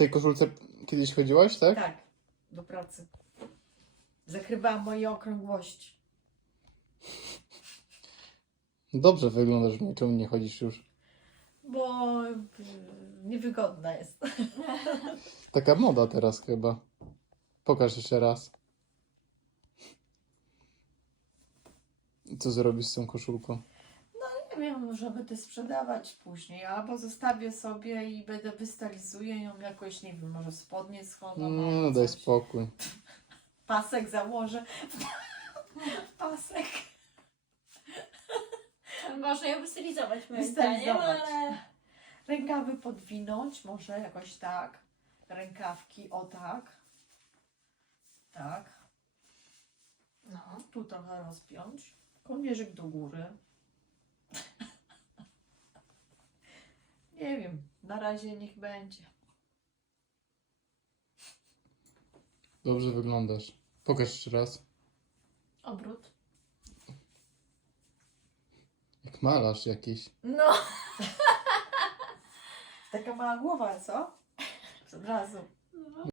tej koszulce kiedyś chodziłaś, tak? Tak, do pracy. Zakrywałam moje okrągłości. Dobrze wyglądasz w niej, czemu nie chodzisz już? Bo y, niewygodna jest. Taka moda teraz chyba. Pokaż jeszcze raz. Co zrobisz z tą koszulką? Nie wiem, może będę sprzedawać później, albo zostawię sobie i będę wystylizuję ją jakoś, nie wiem, może spodnie albo no, daj coś. spokój. Pasek założę. Pasek. Można ją wystylizować moim zdaniem, Wystylizować. ale... Rękawy podwinąć, może jakoś tak. Rękawki, o tak. Tak. No. Tu trochę rozpiąć. Kołnierzyk do góry. Nie wiem, na razie niech będzie. Dobrze wyglądasz. Pokaż jeszcze raz. Obrót. Jak malarz jakiś. No. Taka mała głowa, co? Od razu.